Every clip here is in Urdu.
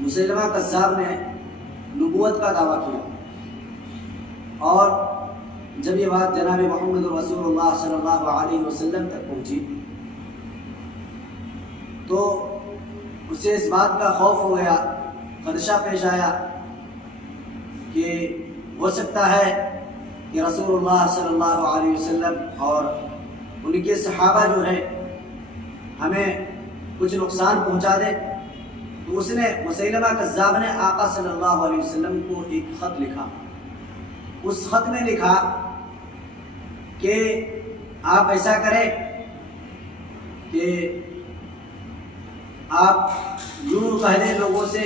مسیلمہ کذاب نے نبوت کا دعویٰ کیا، اور جب یہ بات جناب محمد رسول اللہ صلی اللہ علیہ وسلم تک پہنچی تو اسے اس بات کا خوف ہو گیا، خدشہ پیش آیا کہ ہو سکتا ہے کہ رسول اللہ صلی اللہ علیہ وسلم اور ان کے صحابہ جو ہیں ہمیں کچھ نقصان پہنچا دے۔ تو اس نے مسیلمہ کذاب نے آقا صلی اللہ علیہ وسلم کو ایک خط لکھا۔ اس خط میں لکھا کہ آپ ایسا کریں کہ آپ یوں کہہ دیں لوگوں سے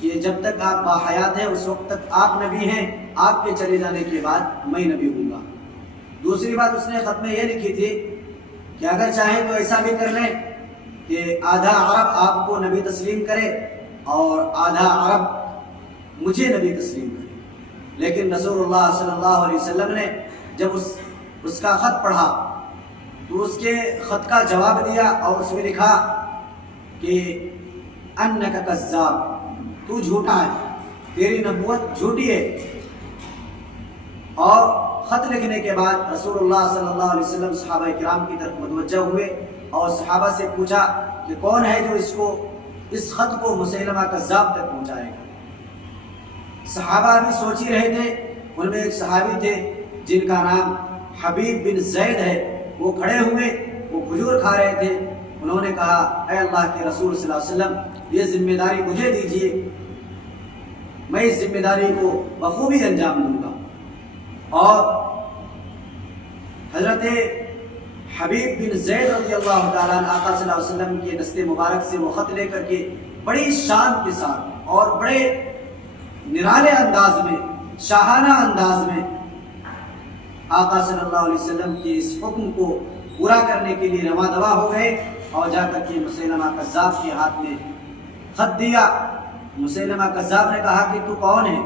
کہ جب تک آپ باحیات ہیں اس وقت تک آپ نبی ہیں، آپ کے چلے جانے کے بعد میں نبی ہوں گا۔ دوسری بات اس نے خط میں یہ لکھی تھی کہ اگر چاہیں تو ایسا بھی کر لیں کہ آدھا عرب آپ کو نبی تسلیم کرے اور آدھا عرب مجھے نبی تسلیم کرے۔ لیکن رسول اللہ صلی اللہ علیہ وسلم نے جب اس کا خط پڑھا تو اس کے خط کا جواب دیا اور اس میں لکھا کہ انک کذاب، تو جھوٹا ہے، تیری نبوت جھوٹی ہے۔ اور خط لکھنے کے بعد رسول اللہ صلی اللہ علیہ وسلم صحابہ کرام کی طرف متوجہ ہوئے اور صحابہ سے پوچھا کہ کون ہے جو اس خط کو مسیلمہ کذاب تک پہنچائے گا۔ صحابہ بھی سوچ ہی رہے تھے، ان میں ایک صحابی تھے جن کا نام حبیب بن زید ہے، وہ کھڑے ہوئے، وہ کھجور کھا رہے تھے۔ انہوں نے کہا اے اللہ کے رسول صلی اللہ علیہ وسلم، یہ ذمہ داری مجھے دیجیے، میں اس ذمہ داری کو بخوبی انجام دوں گا۔ اور حضرت حبیب بن زید رضی اللہ تعالیٰ عنہ آقا صلی اللہ علیہ وسلم کے دست مبارک سے وہ خط لے کر کے بڑی شان کے ساتھ اور بڑے نرالے انداز میں، شاہانہ انداز میں آقا صلی اللہ علیہ وسلم کے اس حکم کو پورا کرنے کے لیے رواں دوا ہو گئے اور جا کر کے مسیلمہ کذاب کے ہاتھ میں خط دیا۔ مسیلمہ کذاب نے کہا کہ تو کون ہے؟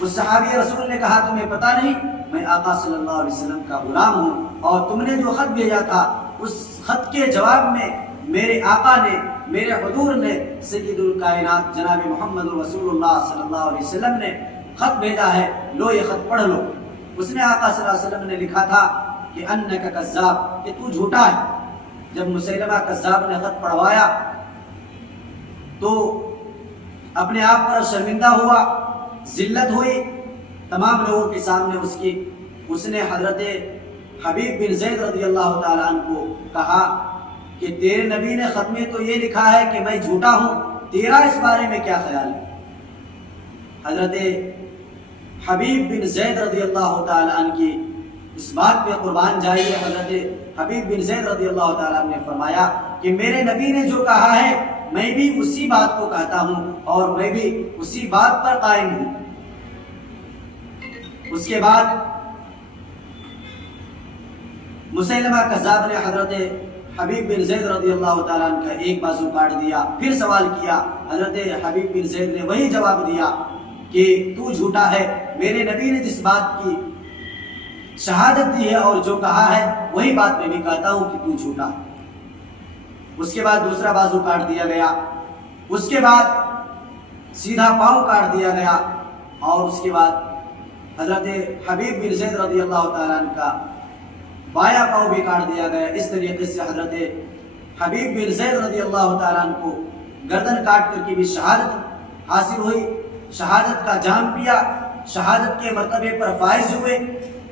اس صحابی رسول نے کہا تمہیں پتہ نہیں، میں آقا صلی اللہ علیہ وسلم کا غلام ہوں، اور تم نے جو خط بھیجا تھا اس خط کے جواب میں میرے آقا نے، میرے حضور نے، سید الکائنات جناب محمد رسول اللہ صلی اللہ علیہ وسلم نے خط بھیجا ہے، لو یہ خط پڑھ لو۔ اس میں آقا صلی اللہ علیہ وسلم نے لکھا تھا کہ انک کذاب، کہ تو جھوٹا ہے۔ جب مسیلمہ کذاب نے خط پڑھوایا تو اپنے آپ پر شرمندہ ہوا، ذلت ہوئی تمام لوگوں کے سامنے اس نے حضرت حبیب بن زید رضی اللہ تعالیٰ عنہ کو کہا کہ تیرے نبی نے خط میں تو یہ لکھا ہے کہ میں جھوٹا ہوں، تیرا اس بارے میں کیا خیال ہے؟ حضرت حبیب بن زید رضی اللہ تعالیٰ عنہ کی اس بات پہ قربان جائیے، حضرت حبیب بن زید رضی اللہ تعالیٰ عنہ نے فرمایا کہ میرے نبی نے جو کہا ہے میں بھی اسی بات کو کہتا ہوں اور میں بھی اسی بات پر قائم ہوں۔ اس کے بعد مسیلمہ کذاب نے حضرت حبیب بن زید رضی اللہ تعالیٰ عنہ کا ایک بازو کاٹ دیا، پھر سوال کیا۔ حضرت حبیب بن زید نے وہی جواب دیا کہ تو جھوٹا ہے، میرے نبی نے جس بات کی شہادت دی ہے اور جو کہا ہے وہی بات میں بھی کہتا ہوں کہ تو جھوٹا ہے۔ اس کے بعد دوسرا بازو کاٹ دیا گیا، اس کے بعد سیدھا پاؤں کاٹ دیا گیا، اور اس کے بعد حضرت حبیب بن زید رضی اللہ تعالیٰ عنہ کا بایاں پاؤں بھی کاٹ دیا گیا۔ اس طریقے سے حضرت حبیب بن زید رضی اللہ تعالیٰ عنہ کو گردن کاٹ کر کے بھی شہادت حاصل ہوئی، شہادت کا جام پیا، شہادت کے مرتبے پر فائز ہوئے۔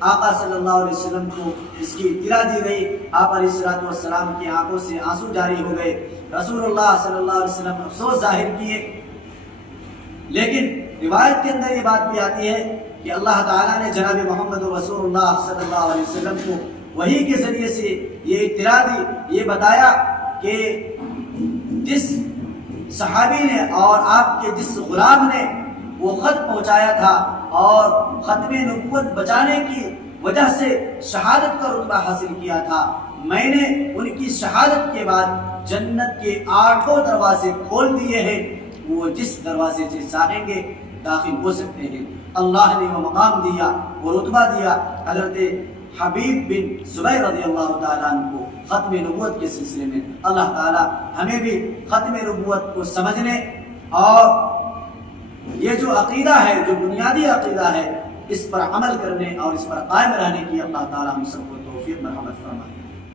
آقا صلی اللہ علیہ وسلم کو اس کی اطلاع دی گئی، آپ علیہ الصلوۃ والسلام کی آنکھوں سے آنسو جاری ہو گئے، رسول اللہ صلی اللہ علیہ وسلم افسوس ظاہر کیے۔ لیکن روایت کے اندر یہ بات بھی آتی ہے کہ اللہ تعالیٰ نے جناب محمد رسول اللہ صلی اللہ علیہ وسلم کو وحی کے ذریعے سے یہ اطلاع دی، یہ بتایا کہ جس صحابی نے اور آپ کے جس غلام نے وہ خط پہنچایا تھا اور ختم نبوت بچانے کی وجہ سے شہادت کا رتبہ حاصل کیا تھا، میں نے ان کی شہادت کے بعد جنت کے 8 دروازے کھول دیے ہیں، وہ جس دروازے سے چاہیں گے داخل ہو سکتے ہیں۔ اللہ نے وہ مقام دیا، وہ رتبہ دیا، حضرت حبیب بن زبیر رضی اللہ تعالیٰ عنہ کو ختم نبوت کے سلسلے میں۔ اللہ تعالی ہمیں بھی ختم نبوت کو سمجھنے اور یہ جو عقیدہ ہے، جو بنیادی عقیدہ ہے، اس پر عمل کرنے اور اس پر قائم رہنے کی اللہ تعالی ہم سب کو توفیق مرحمت فرمائے۔